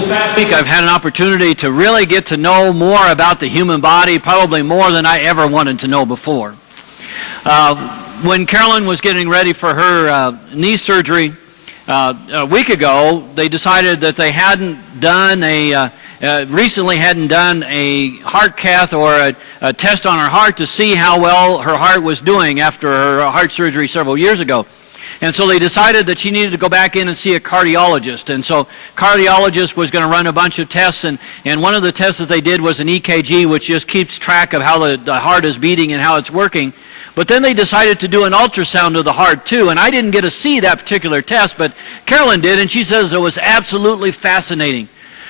this past week I've had an opportunity to really get to know more about the human body, probably more than I ever wanted to know before. When Carolyn was getting ready for her knee surgery a week ago, they decided that they recently hadn't done a heart cath or a test on her heart to see how well her heart was doing after her heart surgery several years ago. And so they decided that she needed to go back in and see a cardiologist. And so cardiologist was going to run a bunch of tests, and one of the tests that they did was an EKG, which just keeps track of how the heart is beating and how it's working. But then they decided to do an ultrasound of the heart too, and I didn't get to see that particular test, but Carolyn did, and she says it was absolutely fascinating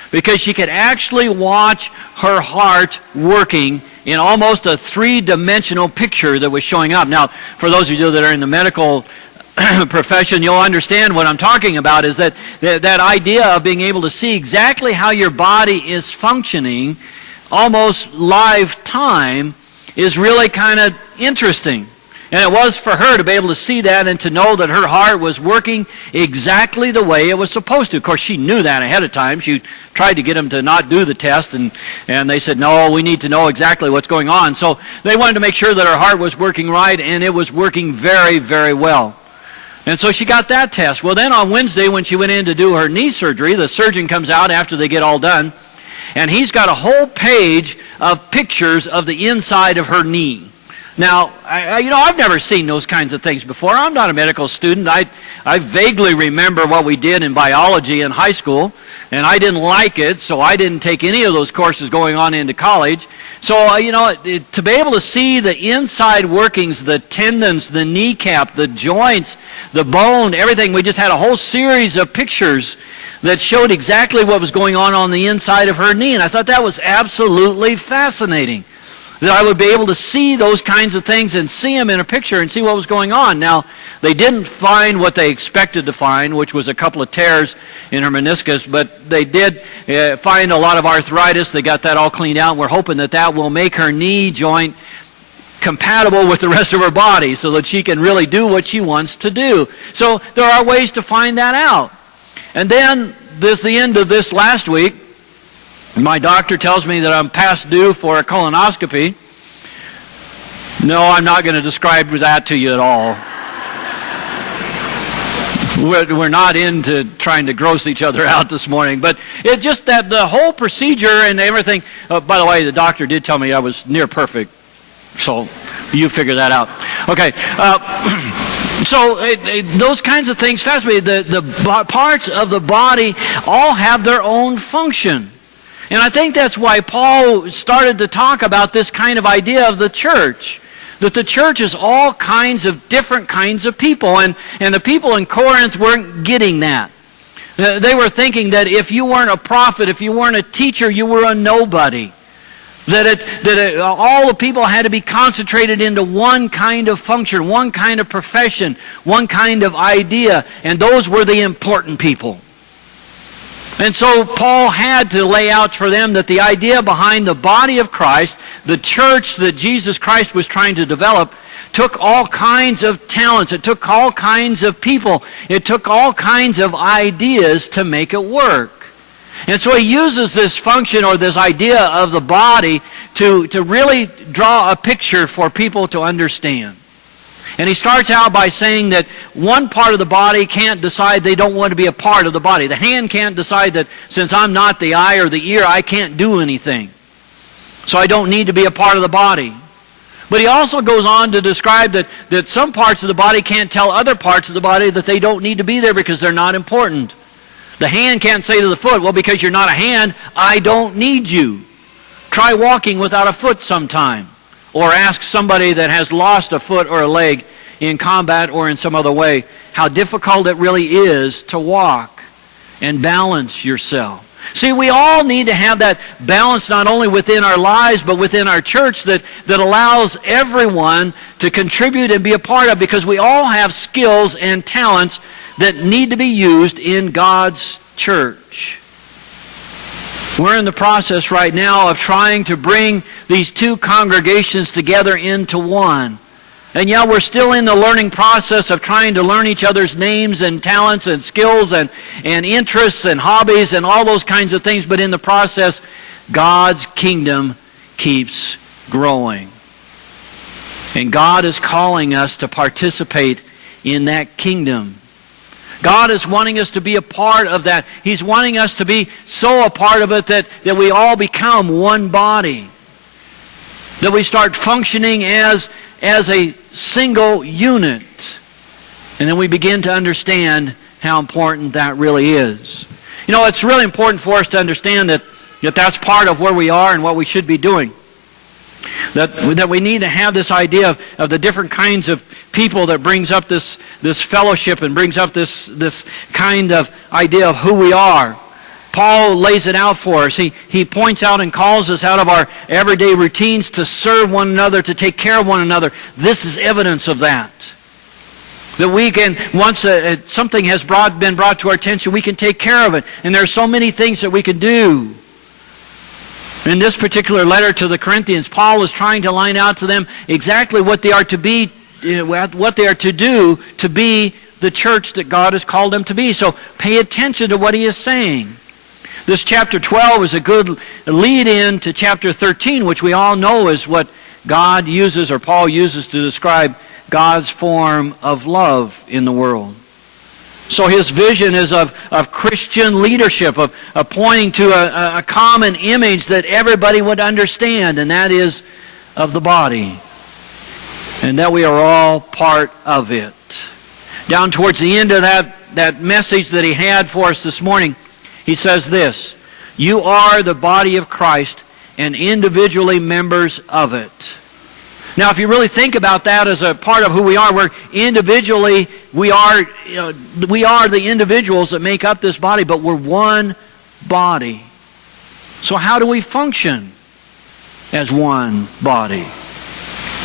because she could actually watch her heart working in almost a three-dimensional picture that was showing up. Now, for those of you that are in the medical profession, you'll understand what I'm talking about, is that idea of being able to see exactly how your body is functioning almost live time is really kind of interesting. And it was for her to be able to see that and to know that her heart was working exactly the way it was supposed to. Of course, she knew that ahead of time. She tried to get them to not do the test, and they said, no, we need to know exactly what's going on. So they wanted to make sure that her heart was working right, and it was working very, very well. And so she got that test. Well, then on Wednesday when she went in to do her knee surgery, the surgeon comes out after they get all done, and he's got a whole page of pictures of the inside of her knee. Now, I've never seen those kinds of things before. I'm not a medical student. I vaguely remember what we did in biology in high school, and I didn't like it, so I didn't take any of those courses going on into college. So, to be able to see the inside workings, the tendons, the kneecap, the joints, the bone, everything, we just had a whole series of pictures that showed exactly what was going on the inside of her knee, and I thought that was absolutely fascinating, that I would be able to see those kinds of things and see them in a picture and see what was going on. Now, they didn't find what they expected to find, which was a couple of tears in her meniscus, but they did find a lot of arthritis. They got that all cleaned out. We're hoping that that will make her knee joint compatible with the rest of her body so that she can really do what she wants to do. So there are ways to find that out. And then, the end of this last week, my doctor tells me that I'm past due for a colonoscopy. No, I'm not going to describe that to you at all. We're not into trying to gross each other out this morning, but it's just that the whole procedure and everything. By the way, the doctor did tell me I was near perfect, so you figure that out. Okay. So those kinds of things fascinate me. The parts of the body all have their own function. And I think that's why Paul started to talk about this kind of idea of the church. That the church is all kinds of different kinds of people. And the people in Corinth weren't getting that. They were thinking that if you weren't a prophet, if you weren't a teacher, you were a nobody. All the people had to be concentrated into one kind of function, one kind of profession, one kind of idea, and those were the important people. And so Paul had to lay out for them that the idea behind the body of Christ, the church that Jesus Christ was trying to develop, took all kinds of talents, it took all kinds of people, it took all kinds of ideas to make it work. And so he uses this function or this idea of the body to really draw a picture for people to understand. And he starts out by saying that one part of the body can't decide they don't want to be a part of the body. The hand can't decide that since I'm not the eye or the ear, I can't do anything. So I don't need to be a part of the body. But he also goes on to describe that some parts of the body can't tell other parts of the body that they don't need to be there because they're not important. The hand can't say to the foot, well, because you're not a hand, I don't need you. Try walking without a foot sometime. Or ask somebody that has lost a foot or a leg in combat or in some other way how difficult it really is to walk and balance yourself. See, we all need to have that balance not only within our lives but within our church that allows everyone to contribute and be a part of, because we all have skills and talents that need to be used in God's church. We're in the process right now of trying to bring these two congregations together into one. And yeah, we're still in the learning process of trying to learn each other's names and talents and skills and interests and hobbies and all those kinds of things. But in the process, God's kingdom keeps growing. And God is calling us to participate in that kingdom. God is wanting us to be a part of that. He's wanting us to be so a part of it that we all become one body. That we start functioning as a single unit. And then we begin to understand how important that really is. You know, it's really important for us to understand that that's part of where we are and what we should be doing. That we need to have this idea of the different kinds of people that brings up this fellowship and brings up this kind of idea of who we are. Paul lays it out for us. He points out and calls us out of our everyday routines to serve one another, to take care of one another. This is evidence of that. That we can, once something has been brought to our attention, we can take care of it. And there are so many things that we can do. In this particular letter to the Corinthians, Paul is trying to line out to them exactly what they are to be, what they are to do to be the church that God has called them to be. So pay attention to what he is saying. This chapter 12 is a good lead-in to chapter 13, which we all know is what God uses, or Paul uses, to describe God's form of love in the world. So his vision is of Christian leadership, of pointing to a common image that everybody would understand, and that is of the body. And that we are all part of it. Down towards the end of that message that he had for us this morning, he says this: you are the body of Christ and individually members of it. Now, if you really think about that as a part of who we are, we are the individuals that make up this body, but we're one body. So how do we function as one body?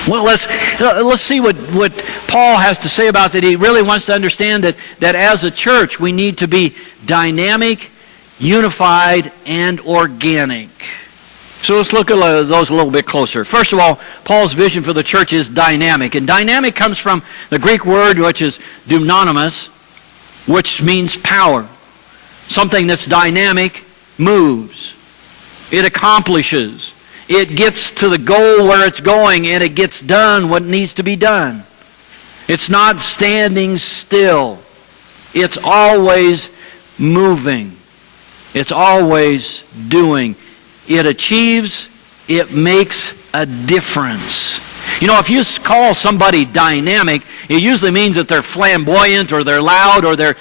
Well, let's see what Paul has to say about that. He really wants to understand that as a church we need to be dynamic, unified, and organic. So let's look at those a little bit closer. First of all, Paul's vision for the church is dynamic. And dynamic comes from the Greek word which is dunamis, which means power. Something that's dynamic moves. It accomplishes. It gets to the goal where it's going, and it gets done what needs to be done. It's not standing still. It's always moving. It's always doing. It achieves, it makes a difference. You know, if you call somebody dynamic, it usually means that they're flamboyant, or they're loud, or they're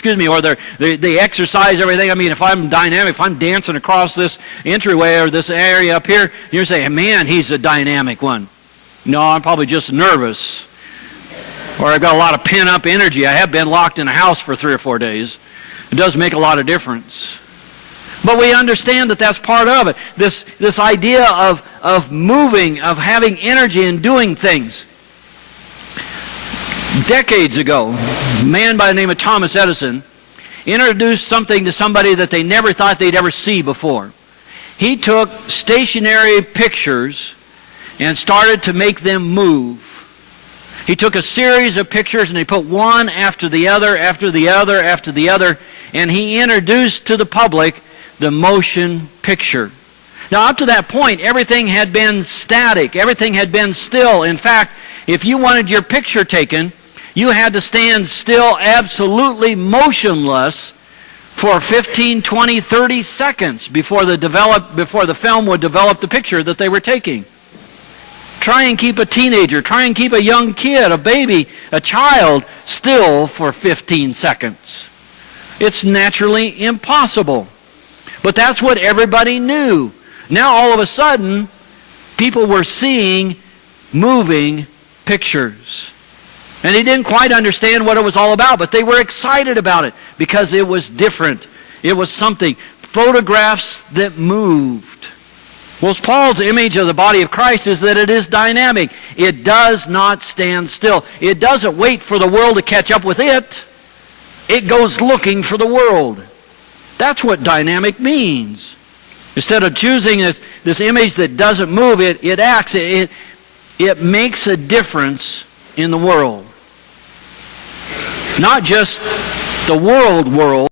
or they exercise everything. I mean, if I'm dynamic, if I'm dancing across this entryway or this area up here, you're saying, man, he's a dynamic one. No, I'm probably just nervous. Or I've got a lot of pent-up energy. I have been locked in a house for 3 or 4 days. It does make a lot of difference. But we understand that that's part of it. This idea of moving, of having energy and doing things. Decades ago, a man by the name of Thomas Edison introduced something to somebody that they never thought they'd ever see before. He took stationary pictures and started to make them move. He took a series of pictures and he put one after the other, after the other, after the other, and he introduced to the public the motion picture. Now, up to that point, everything had been static. Everything had been still. In fact, if you wanted your picture taken, you had to stand still, absolutely motionless, for 15, 20, 30 seconds before the film would develop the picture that they were taking. Try and keep a teenager, try and keep a young kid, a baby, a child, still for 15 seconds. It's naturally impossible. But that's what everybody knew. Now all of a sudden, people were seeing moving pictures. And they didn't quite understand what it was all about, but they were excited about it because it was different. It was something. Photographs that moved. Well, Paul's image of the body of Christ is that it is dynamic. It does not stand still. It doesn't wait for the world to catch up with it. It goes looking for the world. That's what dynamic means. Instead of choosing this image that doesn't move, it acts. It it makes a difference in the world. Not just the world,